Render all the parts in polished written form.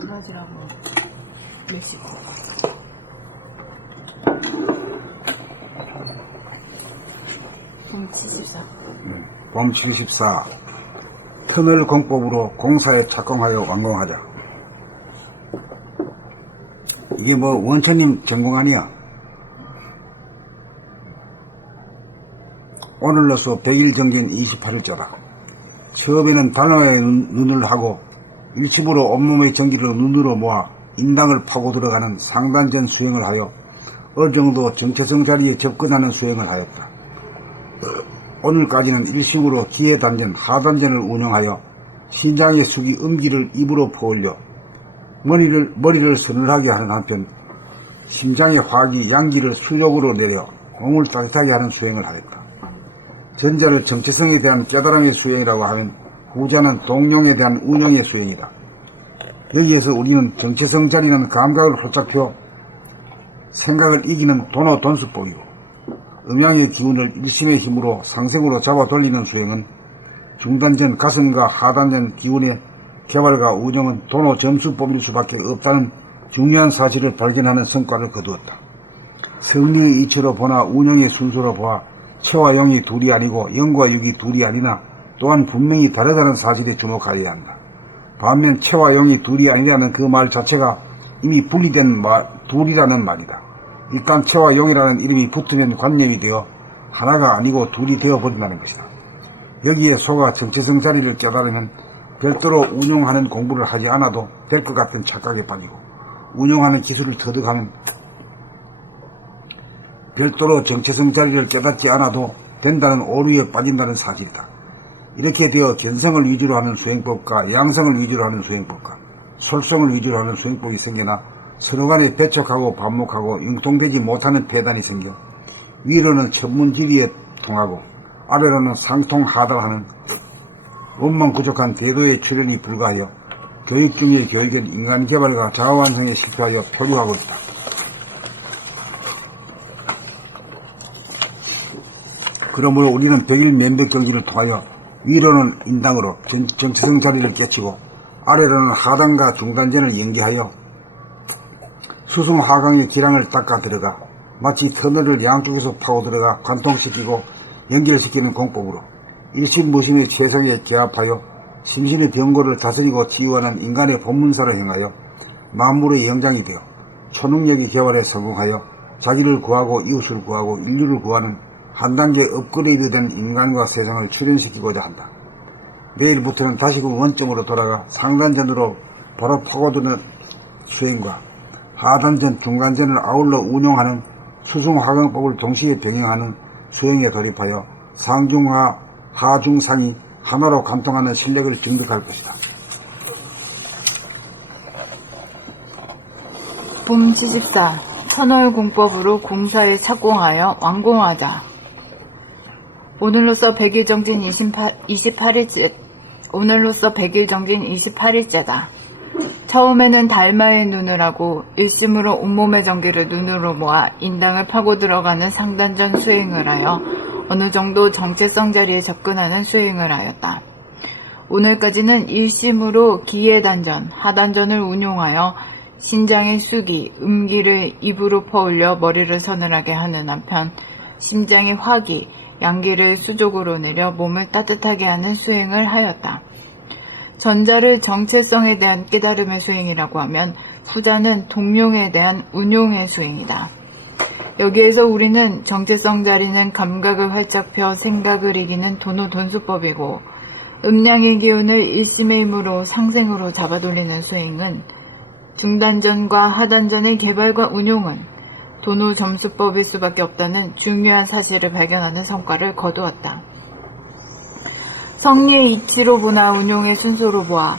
브라질하고 멕시코. 봄 74. 봄 74. 터널 공법으로 공사에 착공하여 완공하자. 이게 뭐 원천님 전공 아니야? 오늘로서 100일 정진 28일째다. 처음에는 단호에 눈을 하고 일침으로 온몸의 전기를 눈으로 모아 인당을 파고 들어가는 상단전 수행을 하여 어느 정도 정체성 자리에 접근하는 수행을 하였다. 오늘까지는 일식으로 기해단전, 하단전을 운영하여 신장의 숙이 음기를 입으로 퍼올려 머리를 서늘하게 하는 한편 심장의 화기, 양기를 수족으로 내려 공을 따뜻하게 하는 수행을 하였다. 전자를 정체성에 대한 깨달음의 수행이라고 하면 후자는 동용에 대한 운용의 수행이다. 여기에서 우리는 정체성 자리는 감각을 활짝 펴 생각을 이기는 도노 돈수법이고 음양의 기운을 일심의 힘으로 상생으로 잡아 돌리는 수행은 중단전 가슴과 하단전 기운의 개발과 운영은 도노 점수법일 수밖에 없다는 중요한 사실을 발견하는 성과를 거두었다. 성리의 이치로 보나 운영의 순서로 보아 체와 영이 둘이 아니고 영과 육이 둘이 아니나 또한 분명히 다르다는 사실에 주목하여야 한다. 반면 체와 영이 둘이 아니라는 그 말 자체가 이미 분리된 둘이라는 말이다. 일단 체와 영이라는 이름이 붙으면 관념이 되어 하나가 아니고 둘이 되어버린다는 것이다. 여기에 소가 정체성 자리를 깨달으면 별도로 운용하는 공부를 하지 않아도 될 것 같은 착각에 빠지고 운용하는 기술을 터득하면 별도로 정체성 자리를 깨닫지 않아도 된다는 오류에 빠진다는 사실이다. 이렇게 되어 견성을 위주로 하는 수행법과 양성을 위주로 하는 수행법과 솔성을 위주로 하는 수행법이 생겨나 서로 간에 배척하고 반목하고 융통되지 못하는 폐단이 생겨 위로는 천문지리에 통하고 아래로는 상통하달하는 원망 부족한 대도의 출현이 불가하여 교육 중의 교육은 인간 개발과 자아 완성에 실패하여 표류하고 있다. 그러므로 우리는 100일 면벽 경지를 통하여 위로는 인당으로 정체성 자리를 깨치고 아래로는 하단과 중단전을 연계하여 수승 하강의 기량을 닦아 들어가 마치 터널을 양쪽에서 파고 들어가 관통시키고 연결시키는 공법으로 일심무심의 최성에 개합하여 심신의 병고를 다스리고 치유하는 인간의 본문사를 행하여 만물의 영장이 되어 초능력의 개발에 성공하여 자기를 구하고 이웃을 구하고 인류를 구하는 한 단계 업그레이드된 인간과 세상을 출현시키고자 한다. 내일부터는 다시금 원점으로 돌아가 상단전으로 바로 파고드는 수행과 하단전, 중간전을 아울러 운용하는 수승화강법을 동시에 병행하는 수행에 돌입하여 상중하, 하중상이 하나로 관통하는 실력을 증득할 것이다. 봄 74. 터널 공법으로 공사에 착공하여 완공하자. 오늘로서 100일 정진 28일째. 오늘로서 100일 정진 28일째다. 처음에는 달마의 눈을 하고 일심으로 온몸의 전기를 눈으로 모아 인당을 파고 들어가는 상단전 수행을 하여 어느 정도 정체성 자리에 접근하는 수행을 하였다. 오늘까지는 일심으로 기해단전, 하단전을 운용하여 신장의 숙이, 음기를 입으로 퍼올려 머리를 서늘하게 하는 한편 심장의 화기, 양기를 수족으로 내려 몸을 따뜻하게 하는 수행을 하였다. 전자를 정체성에 대한 깨달음의 수행이라고 하면 후자는 동용에 대한 운용의 수행이다. 여기에서 우리는 정체성 자리는 감각을 활짝 펴 생각을 이기는 도노돈수법이고 음량의 기운을 일심의 힘으로 상생으로 잡아돌리는 수행은 중단전과 하단전의 개발과 운용은 도노 점수법일 수밖에 없다는 중요한 사실을 발견하는 성과를 거두었다. 성리의 이치로 보나 운용의 순서로 보아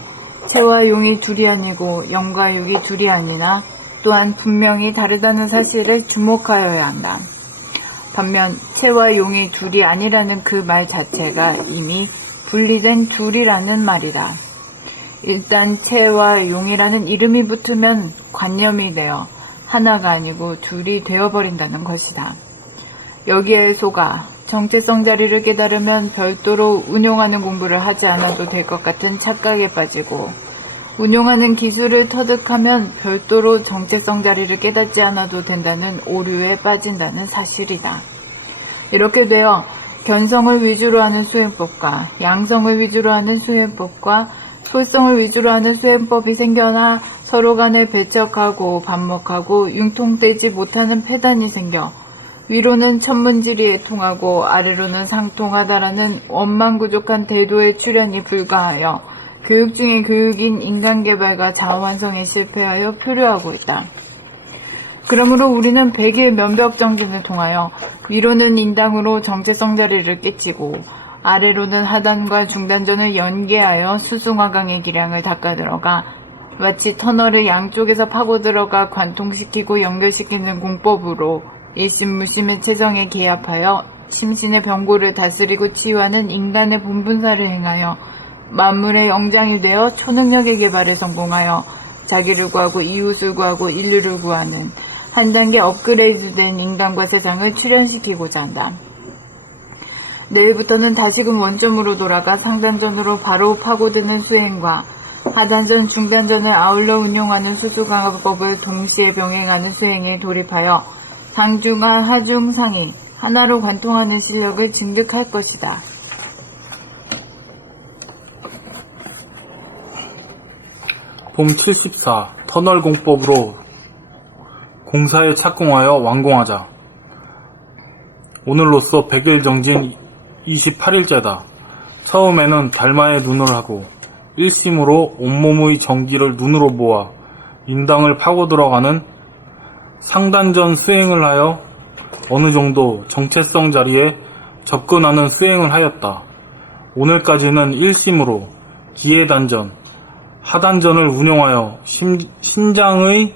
체와 용이 둘이 아니고 영과 육이 둘이 아니나 또한 분명히 다르다는 사실을 주목하여야 한다. 반면 체와 용이 둘이 아니라는 그 말 자체가 이미 분리된 둘이라는 말이다. 일단 체와 용이라는 이름이 붙으면 관념이 되어 하나가 아니고 둘이 되어버린다는 것이다. 여기에 소가 정체성 자리를 깨달으면 별도로 운용하는 공부를 하지 않아도 될 것 같은 착각에 빠지고 운용하는 기술을 터득하면 별도로 정체성 자리를 깨닫지 않아도 된다는 오류에 빠진다는 사실이다. 이렇게 되어 견성을 위주로 하는 수행법과 양성을 위주로 하는 수행법과 솔성을 위주로 하는 수행법이 생겨나 서로 간에 배척하고 반목하고 융통되지 못하는 폐단이 생겨 위로는 천문지리에 통하고 아래로는 상통하다라는 원망부족한 대도의 출현이 불가하여 교육 중의 교육인 인간개발과 자아완성에 실패하여 표류하고 있다. 그러므로 우리는 백일 면벽정진을 통하여 위로는 인당으로 정체성 자리를 깨치고 아래로는 하단과 중단전을 연계하여 수승화강의 기량을 닦아 들어가 마치 터널을 양쪽에서 파고 들어가 관통시키고 연결시키는 공법으로 일심무심의 체정에 기합하여 심신의 병고를 다스리고 치유하는 인간의 본분사를 행하여 만물의 영장이 되어 초능력의 개발에 성공하여 자기를 구하고 이웃을 구하고 인류를 구하는 한 단계 업그레이드된 인간과 세상을 출현시키고자 한다. 내일부터는 다시금 원점으로 돌아가 상단전으로 바로 파고드는 수행과 하단전, 중단전을 아울러 운용하는 수수강화법을 동시에 병행하는 수행에 돌입하여 상중하, 하중, 상이 하나로 관통하는 실력을 증득할 것이다. 봄 74. 터널 공법으로 공사에 착공하여 완공하자. 오늘로써 100일 정진 28일째다. 처음에는 달마의 눈을 하고 일심으로 온몸의 정기를 눈으로 모아 인당을 파고 들어가는 상단전 수행을 하여 어느 정도 정체성 자리에 접근하는 수행을 하였다. 오늘까지는 일심으로 기회단전, 하단전을 운용하여 신장의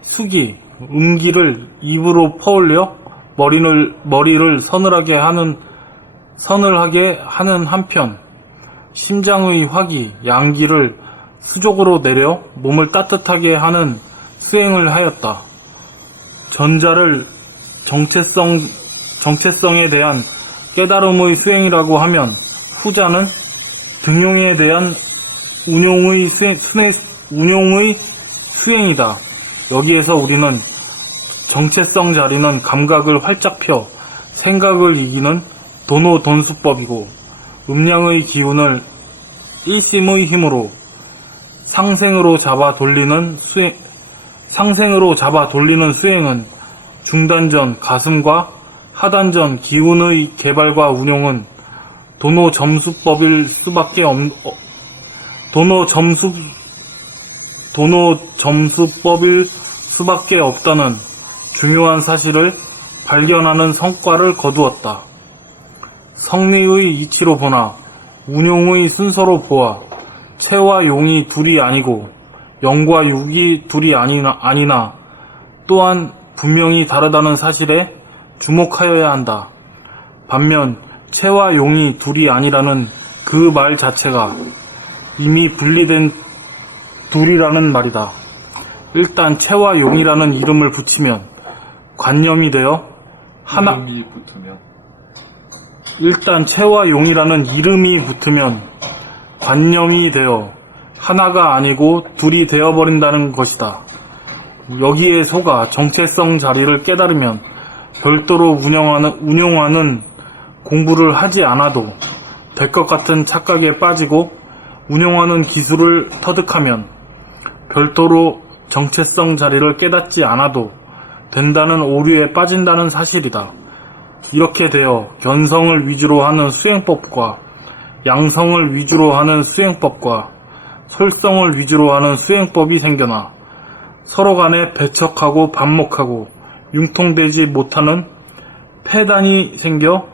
수기, 음기를 입으로 퍼올려 머리를 서늘하게 하는 한편 심장의 화기, 양기를 수족으로 내려 몸을 따뜻하게 하는 수행을 하였다. 전자를 정체성에 대한 깨달음의 수행이라고 하면 후자는 등용에 대한 운용의 수행이다. 여기에서 우리는 정체성 자리는 감각을 활짝 펴 생각을 이기는 도노돈수법이고 음량의 기운을 일심의 힘으로 상생으로 잡아 돌리는 수행은 중단전 가슴과 하단전 기운의 개발과 운용은 도노점수법일 수밖에 없다는 중요한 사실을 발견하는 성과를 거두었다. 성리의 이치로 보나 운용의 순서로 보아 체와 용이 둘이 아니고 영과 육이 둘이 아니나 또한 분명히 다르다는 사실에 주목하여야 한다. 반면 체와 용이 둘이 아니라는 그 말 자체가 이미 분리된 둘이라는 말이다. 일단 체와 용이라는 이름을 붙이면 관념이 되어 일단 체와 용이라는 이름이 붙으면 관념이 되어 하나가 아니고 둘이 되어버린다는 것이다. 여기에 속아 정체성 자리를 깨달으면 별도로 운용하는 공부를 하지 않아도 될 것 같은 착각에 빠지고 운용하는 기술을 터득하면 별도로 정체성 자리를 깨닫지 않아도 된다는 오류에 빠진다는 사실이다. 이렇게 되어 견성을 위주로 하는 수행법과 양성을 위주로 하는 수행법과 솔성을 위주로 하는 수행법이 생겨나 서로 간에 배척하고 반목하고 융통되지 못하는 폐단이 생겨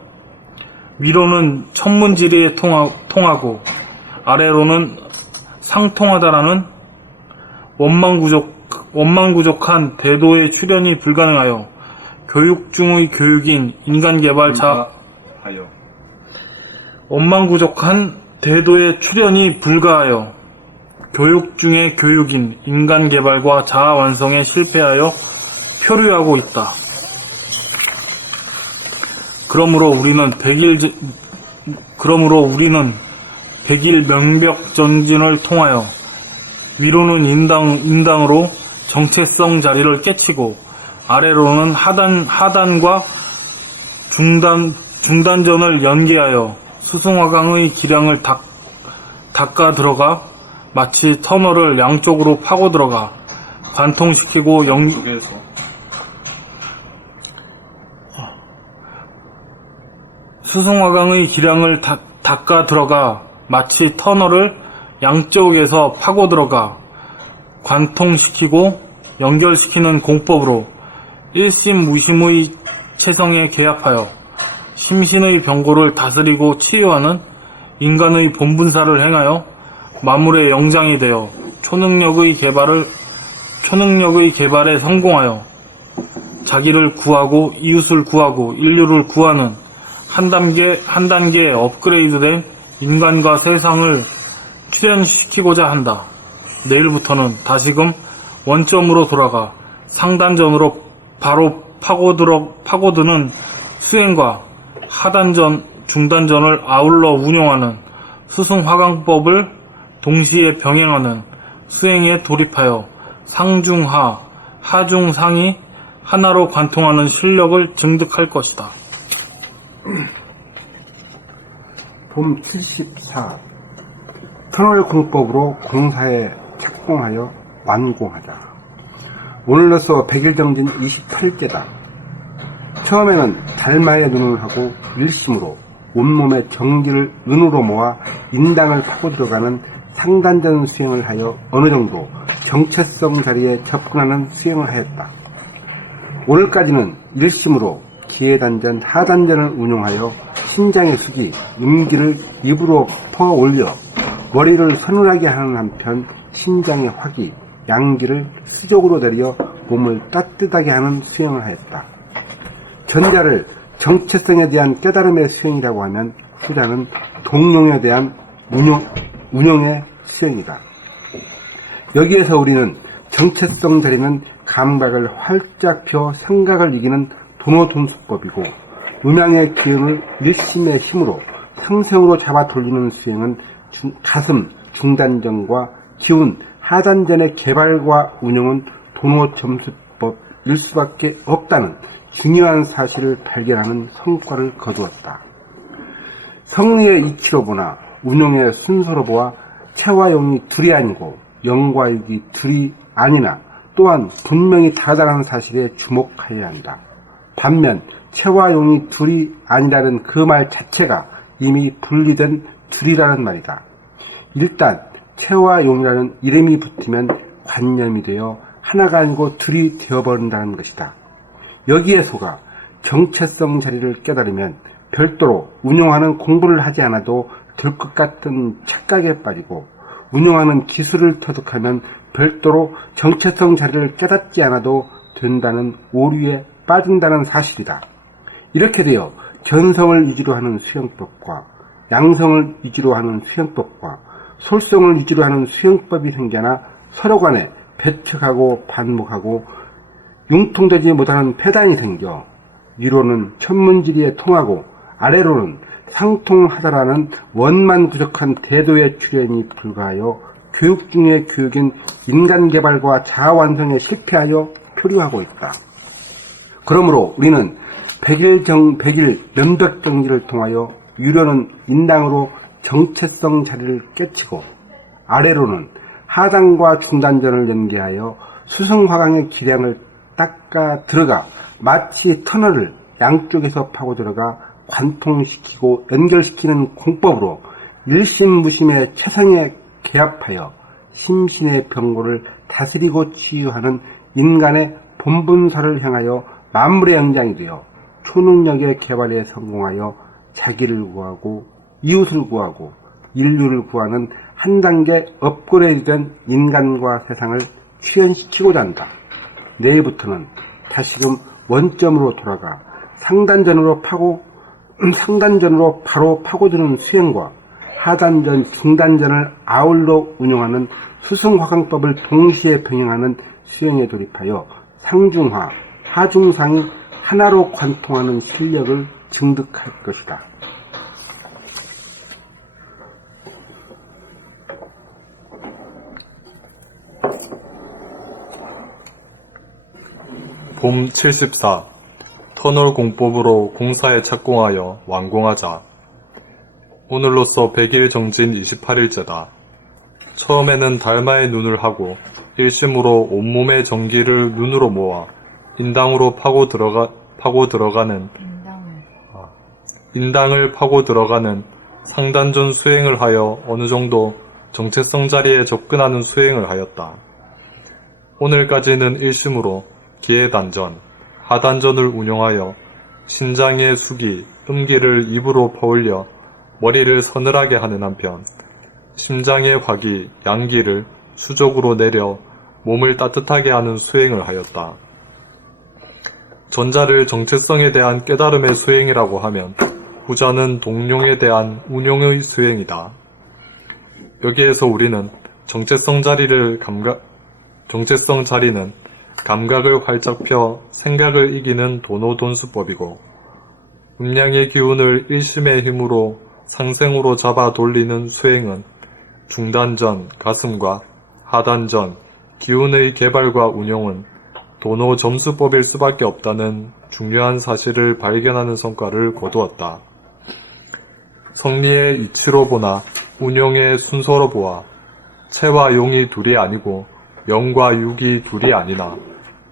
위로는 천문지리에 통하고 아래로는 상통하다라는 원망부족한 대도의 출현이 불가능하여 교육 중의 교육인 인간개발 원망부족한 대도의 출현이 불가하여 교육 중의 교육인 인간개발과 자아완성에 실패하여 표류하고 있다. 그러므로 우리는 100일 명벽전진을 통하여 위로는 인당으로 정체성 자리를 깨치고 아래로는 하단과 중단전을 연계하여 수승화강의 기량을 닦아 들어가 마치 터널을 양쪽으로 파고 들어가 관통시키고 수승화강의 기량을 닦아 들어가 마치 터널을 양쪽에서 파고 들어가 관통시키고 연결시키는 공법으로 일심무심의 체성에 개합하여 심신의 병고를 다스리고 치유하는 인간의 본분사를 행하여 만물의 영장이 되어 초능력의 개발에 성공하여 자기를 구하고 이웃을 구하고 인류를 구하는 한 단계 업그레이드된 인간과 세상을 출현시키고자 한다. 내일부터는 다시금 원점으로 돌아가 상단전으로 바로 파고드는 수행과 하단전, 중단전을 아울러 운용하는 수승화강법을 동시에 병행하는 수행에 돌입하여 상중하, 하중상이 하나로 관통하는 실력을 증득할 것이다. 봄 74. 터널 공법으로 공사에 착공하여 완공하자. 오늘로서 100일 정진 28일째다. 처음에는 달마의 눈을 하고 일심으로 온몸의 정기를 눈으로 모아 인당을 파고 들어가는 상단전 수행을 하여 어느 정도 정체성 자리에 접근하는 수행을 하였다. 오늘까지는 일심으로 기회단전, 하단전을 운용하여 신장의 숙이 음기를 입으로 퍼 올려 머리를 서늘하게 하는 한편 신장의 화기, 양기를 수족으로 내려 몸을 따뜻하게 하는 수행을 하였다. 전자를 정체성에 대한 깨달음의 수행이라고 하면 후자는 동용에 대한 운용의 수행이다. 여기에서 우리는 정체성 자리는 감각을 활짝 펴 생각을 이기는 도노돈수법이고 음양의 기운을 일심의 힘으로 상생으로 잡아 돌리는 수행은 가슴 중단전과 기운 하단전의 개발과 운용은 도노점수법일 수밖에 없다는 중요한 사실을 발견하는 성과를 거두었다. 성리의 이치로 보나 운용의 순서로 보아 체와 용이 둘이 아니고 영과 육이 둘이 아니나 또한 분명히 다르다는 사실에 주목해야 한다. 반면 체와 용이 둘이 아니라는 그 말 자체가 이미 분리된 둘이라는 말이다. 일단 체와 용이라는 이름이 붙으면 관념이 되어 하나가 아니고 둘이 되어버린다는 것이다. 여기에 속아 정체성 자리를 깨달으면 별도로 운용하는 공부를 하지 않아도 될 것 같은 착각에 빠지고 운용하는 기술을 터득하면 별도로 정체성 자리를 깨닫지 않아도 된다는 오류에 빠진다는 사실이다. 이렇게 되어 견성을 위주로 하는 수행법과 양성을 위주로 하는 수행법과 솔성을 위주로 하는 수행법이 생겨나 서로 간에 배척하고 반목하고 융통되지 못하는 폐단이 생겨 위로는 천문지리에 통하고 아래로는 상통하다라는 원만 부족한 대도의 출현이 불가하여 교육 중의 교육인 인간개발과 자아완성에 실패하여 표류하고 있다. 그러므로 우리는 100일 면벽정지를 통하여 위로는 인당으로 정체성 자리를 깨치고 아래로는 하단과 중단전을 연계하여 수승화강의 기량을 닦아 들어가 마치 터널을 양쪽에서 파고 들어가 관통시키고 연결시키는 공법으로 일심무심의 체성에 개합하여 심신의 병고를 다스리고 치유하는 인간의 본분사를 향하여 만물의 영장이 되어 초능력의 개발에 성공하여 자기를 구하고 이웃을 구하고 인류를 구하는 한 단계 업그레이드된 인간과 세상을 출현시키고자 한다. 내일부터는 다시금 원점으로 돌아가 상단전으로 바로 파고드는 수행과 하단전, 중단전을 아울러 운용하는 수승화강법을 동시에 병행하는 수행에 돌입하여 상중하, 하중상이 하나로 관통하는 실력을 증득할 것이다. 봄 74. 터널 공법으로 공사에 착공하여 완공하자. 오늘로써 100일 정진 28일째다. 처음에는 달마의 눈을 하고 일심으로 온몸의 전기를 눈으로 모아 인당으로 인당을 파고 들어가는 상단전 수행을 하여 어느 정도 정체성 자리에 접근하는 수행을 하였다. 오늘까지는 일심으로 기해단전, 하단전을 운용하여 신장의 숙이, 음기를 입으로 퍼올려 머리를 서늘하게 하는 한편 심장의 화기, 양기를 수족으로 내려 몸을 따뜻하게 하는 수행을 하였다. 전자를 정체성에 대한 깨달음의 수행이라고 하면 후자는 동용에 대한 운용의 수행이다. 여기에서 우리는 정체성 자리는 감각을 활짝 펴 생각을 이기는 도노돈수법이고 음량의 기운을 일심의 힘으로 상생으로 잡아 돌리는 수행은 중단전, 가슴과 하단전, 기운의 개발과 운용은 도노점수법일 수밖에 없다는 중요한 사실을 발견하는 성과를 거두었다. 성리의 이치로 보나 운용의 순서로 보아 체와 용이 둘이 아니고 영과 육이 둘이 아니나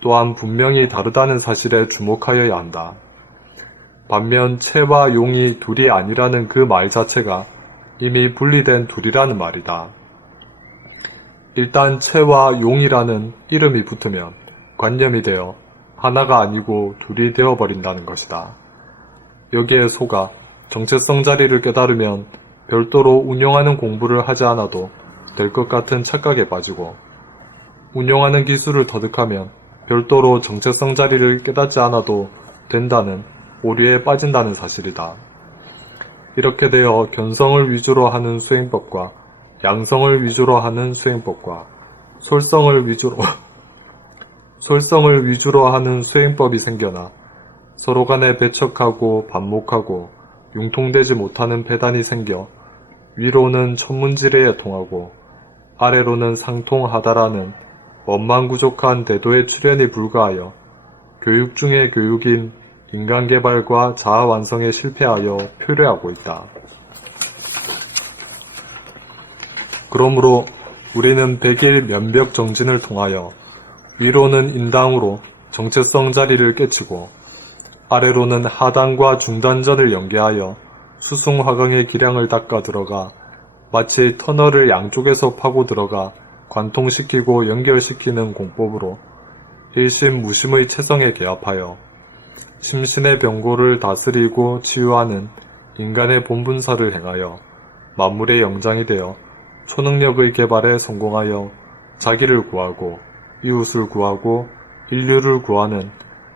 또한 분명히 다르다는 사실에 주목하여야 한다. 반면 체와 용이 둘이 아니라는 그 말 자체가 이미 분리된 둘이라는 말이다. 일단 체와 용이라는 이름이 붙으면 관념이 되어 하나가 아니고 둘이 되어버린다는 것이다. 여기에 속아 정체성 자리를 깨달으면 별도로 운용하는 공부를 하지 않아도 될 것 같은 착각에 빠지고 운용하는 기술을 터득하면 별도로 정체성 자리를 깨닫지 않아도 된다는 오류에 빠진다는 사실이다. 이렇게 되어 견성을 위주로 하는 수행법과 양성을 위주로 하는 수행법과 솔성을 위주로 하는 수행법이 생겨나 서로 간에 배척하고 반목하고 융통되지 못하는 배단이 생겨 위로는 천문지례에 통하고 아래로는 상통하다라는 원만구족한 대도의 출현이 불가하여 교육 중의 교육인 인간개발과 자아완성에 실패하여 표류하고 있다. 그러므로 우리는 100일 면벽 정진을 통하여 위로는 인당으로 정체성 자리를 깨치고 아래로는 하단과 중단전을 연계하여 수승화강의 기량을 닦아 들어가 마치 터널을 양쪽에서 파고 들어가 관통시키고 연결시키는 공법으로 일심무심의 체성에 개합하여 심신의 병고를 다스리고 치유하는 인간의 본분사를 행하여 만물의 영장이 되어 초능력의 개발에 성공하여 자기를 구하고 이웃을 구하고 인류를 구하는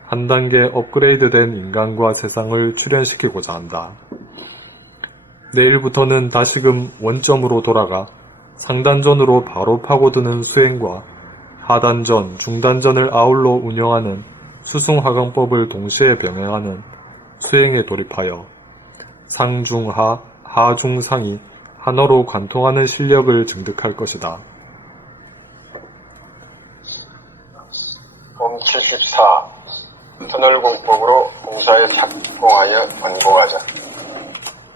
한 단계 업그레이드된 인간과 세상을 출현시키고자 한다. 내일부터는 다시금 원점으로 돌아가 상단전으로 바로 파고드는 수행과 하단전, 중단전을 아울러 운영하는 수승화강법을 동시에 병행하는 수행에 돌입하여 상중하, 하중상이 하나로 관통하는 실력을 증득할 것이다. 봄 74. 터널 공법으로 공사에 착공하여 완공하자.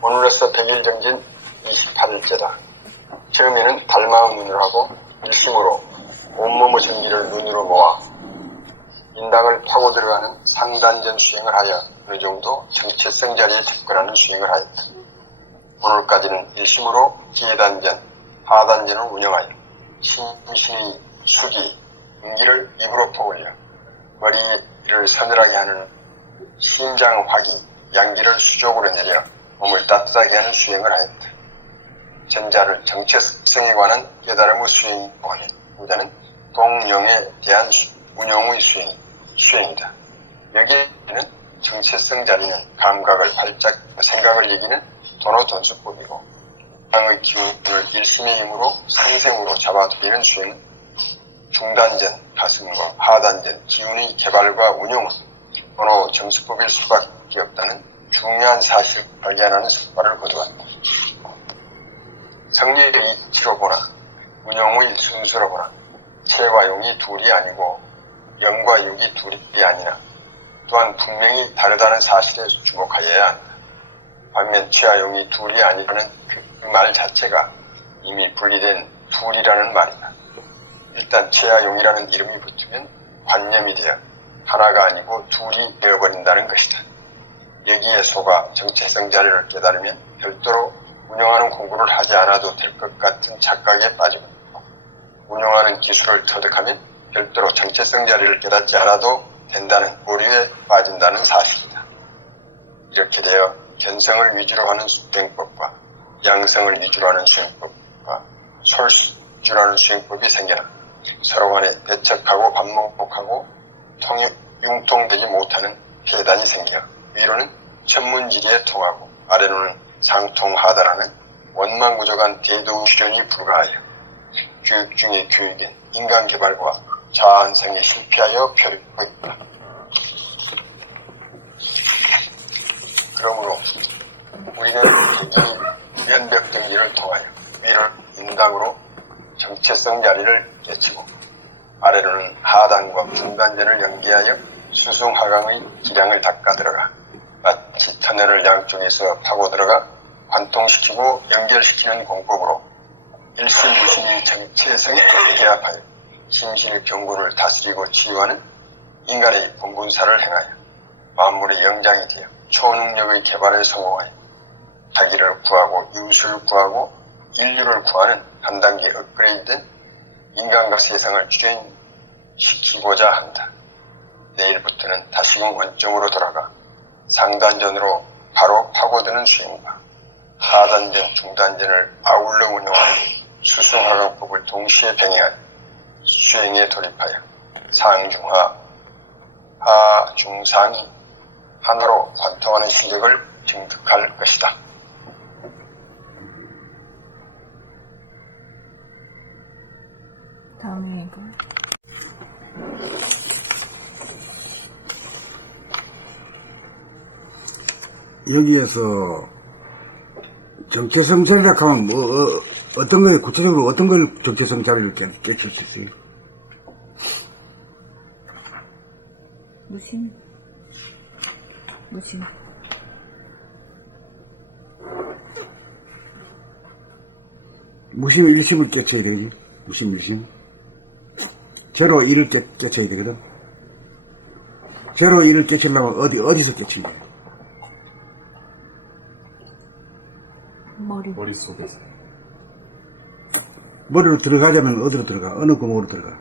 오늘로서 100일 정진 28일째다. 처음에는 달마의 눈을 하고 일심으로 온몸의 전기를 눈으로 모아 인당을 파고 들어가는 상단전 수행을 하여 어느 정도 정체성 자리에 접근하는 수행을 하였다. 오늘까지는 일심으로 기해단전, 하단전을 운영하여 심신의 숙이, 음기를 입으로 퍼올려 머리를 서늘하게 하는 심장 화기, 양기를 수족으로 내려 몸을 따뜻하게 하는 수행을 하였다. 전자를 정체성에 관한 깨달음의 수행이 포함해 후자는 동령에 대한 운용의 수행이다. 여기에는 정체성 자리는 감각을 활짝 생각을 이기는 도노돈수법이고 땅의 기운을 일심의 힘으로 상생으로 잡아들이는 수행은 중단전, 가슴과 하단전, 기운의 개발과 운용은 도노 점수법일 수밖에 없다는 중요한 사실을 발견하는 성과를 거두었다. 성리의 이치로 보나 운용의 순수로 보나 체와 용이 둘이 아니고 영과 육이 둘이 아니나 또한 분명히 다르다는 사실에 주목하여야 한다. 반면 지와 영이 둘이 아니라는 그 말 자체가 이미 분리된 둘이라는 말이다. 일단 지와 영이라는 이름이 붙으면 관념이 되어 하나가 아니고 둘이 되어버린다는 것이다. 여기에 속아 정체성 자리를 깨달으면 별도로 운영하는 공부를 하지 않아도 될 것 같은 착각에 빠지고 운영하는 기술을 터득하면 별도로 정체성 자리를 깨닫지 않아도 된다는 오류에 빠진다는 사실이다. 이렇게 되어 견성을 위주로 하는 수행법과 양성을 위주로 하는 수행법과 솔수주라는 수행법이 생겨나 서로 간에 배척하고 반목하고 융통되지 못하는 폐단이 생겨 위로는 천문지리에 통하고 아래로는 상통하다라는 원망부족한 대도실현이 불가하여 교육 중의 교육인 인간개발과 자한성에 실패하여 펴리고 있다. 그러므로 우리는 대기 면벽 등기를 통하여 위를 인당으로 정체성 자리를 깨치고 아래로는 하단과 중단전을 연계하여 수승하강의 기량을 닦아 들어가 마치 터널을 양쪽에서 파고 들어가 관통시키고 연결시키는 공법으로 일심유심의 정체성에 개합하여 심신의 병고를 다스리고 치유하는 인간의 본분사를 행하여 만물의 영장이 되어 초능력의 개발에 성공하여 자기를 구하고 이웃을 구하고 인류를 구하는 한 단계 업그레이드된 인간과 세상을 주행시키고자 한다. 내일부터는 다시금 원점으로 돌아가 상단전으로 바로 파고드는 수행과 하단전, 중단전을 아울러 운영하는 수승화강법을 동시에 병행하여 수행에 돌입하여 상중하, 하중상이 하나로 관통하는 실력을 증득할 것이다. 다음에 이거. 여기에서 정체성 자리라고 하면 어떤 거에 구체적으로 어떤 걸 정체성 자리를 깨칠 수 있어요? 무심. 무심 일심을 깨쳐야 되겠지. 무심 일심. 제로 일을 깨쳐야 되거든. 제로 일을 깨치려면 어디서 깨친 거야? 머릿속에서. 머리로 들어가자면 어디로 들어가? 어느 구멍으로 들어가?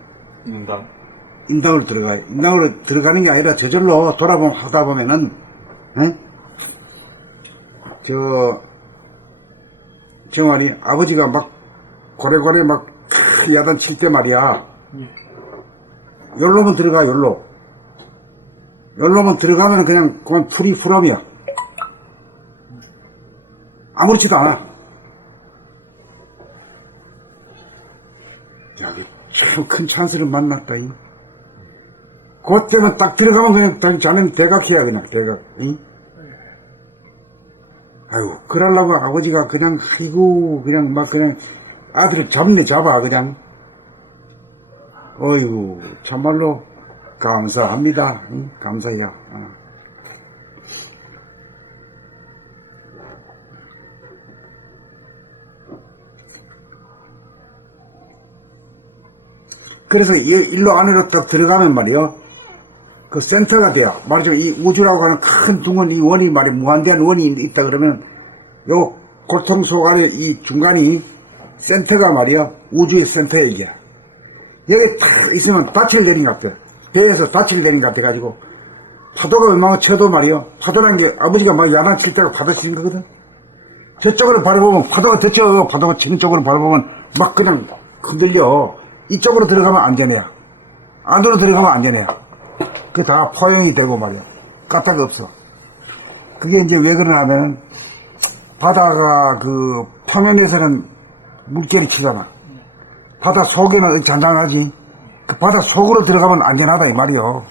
인당으로 들어가. 인당으로 들어가는 게 아니라 저절로 하다 보면은, 저 말이 아버지가 막 고래고래 막 야단 칠 때 말이야. 열로만 들어가, 열로. 열로만 들어가면 그냥 프리프롬이야. 아무렇지도 않아. 야, 참 큰 찬스를 만났다, 이. 그때만 딱 들어가면 그냥 자네는 대각이야, 그냥, 대각, 이? 아유, 그러려고 아버지가 그냥, 아이고, 그냥 아들을 잡아, 그냥. 어이구, 참말로 감사합니다. 응? 감사해요. 그래서 일로 안으로 딱 들어가면 말이요. 그 센터가 돼요. 말하자면 이 우주라고 하는 큰 둥근 이 원이 말이야. 무한대한 원이 있다 그러면 요 골통 속 안에 이 중간이 센터가 말이야. 우주의 센터 얘기야. 여기 딱 있으면 닻을 내린 것 같아. 배에서 닻을 내린 것 같아가지고 파도가 얼마나 쳐도 말이요. 파도라는 게 아버지가 막 야단 칠 때가 파도 치는 거거든. 저쪽으로 바라보면 파도가 덮쳐. 파도가 치는 쪽으로 바라보면 막 그냥 흔들려. 이쪽으로 들어가면 안전해요. 안으로 들어가면 안전해요. 그 다 포용이 되고 말이야. 까딱 없어. 그게 이제 왜 그러냐면 바다가 그 표면에서는 물결이 치잖아. 바다 속에는 잔잔하지. 그 바다 속으로 들어가면 안전하다 이 말이요.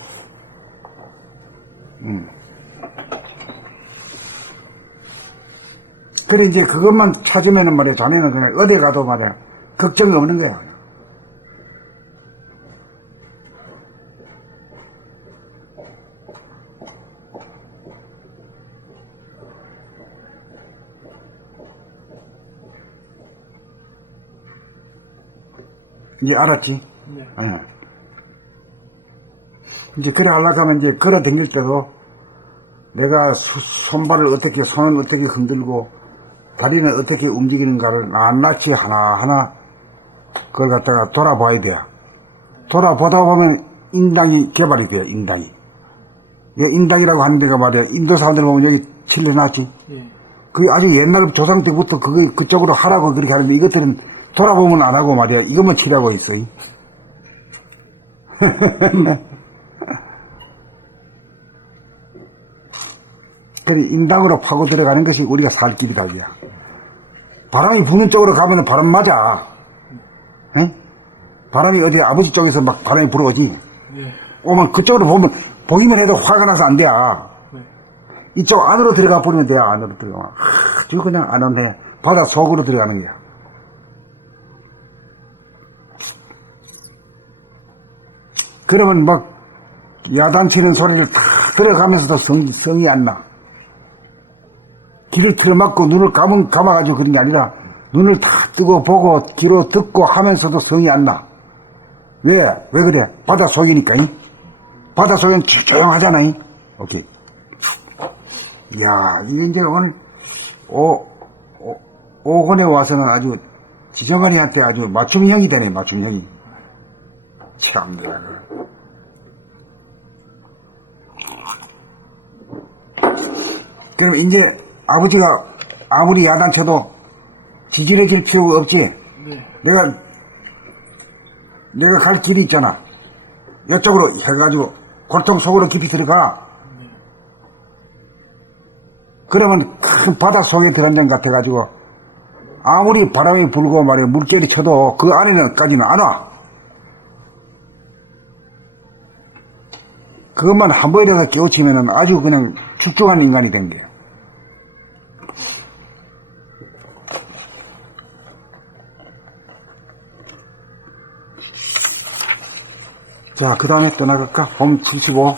그래 이제 그것만 찾으면은 말이야. 자네는 그냥 어디 가도 말이야. 걱정이 없는 거야. 이제 알았지? 네. 예. 이제 그래 하려고 하면 이제 걸어 다닐 때도 내가 손발을 어떻게, 손을 어떻게 흔들고 다리는 어떻게 움직이는가를 낱낱이 하나하나 그걸 갖다가 돌아봐야 돼요. 돌아보다 보면 인당이 개발이 돼요, 인당이. 인당이라고 하는 데가 말이야. 인도 사람들 보면 여기 칠해놨지. 예. 그게 아주 옛날 조상 때부터 그쪽으로 하라고 그렇게 하는데 이것들은 돌아보면 안 하고 말이야. 이것만 칠하고 있어. 그래, 인당으로 파고 들어가는 것이 우리가 살 길이다, 이야. 바람이 부는 쪽으로 가면 바람 맞아. 응? 바람이 어디 아버지 쪽에서 막 바람이 불어오지. 예. 오면 그쪽으로 보기만 해도 화가 나서 안 돼. 네. 이쪽 안으로 들어가 버리면 돼. 안으로 들어가. 아주 그냥 안 오네. 바다 속으로 들어가는 거야. 그러면 막 야단치는 소리를 탁 들어가면서도 성이 안 나. 귀를 틀어막고 눈을 감아가지고 그런 게 아니라 눈을 탁 뜨고 보고 귀로 듣고 하면서도 성이 안 나. 왜 그래? 바다 속이니까. 바다 속에는 조용하잖아. 오케이. 이야, 이게 이제 오늘 오건에 와서는 아주 지정관이한테 아주 맞춤형이 되네, 맞춤형이. 참, 그럼 이제 아버지가 아무리 야단쳐도 지지러질 필요가 없지. 네. 내가 갈 길이 있잖아. 이쪽으로 해가지고 골통 속으로 깊이 들어가. 그러면 큰 바다 속에 들어간 것 같아가지고 아무리 바람이 불고 말이야 물결이 쳐도 그 안에는까지는 안 와. 그것만 한 번이라도 깨우치면은 아주 그냥 출중한 인간이 된 거야. 자, 그 다음에 떠나갈까? 봄 75.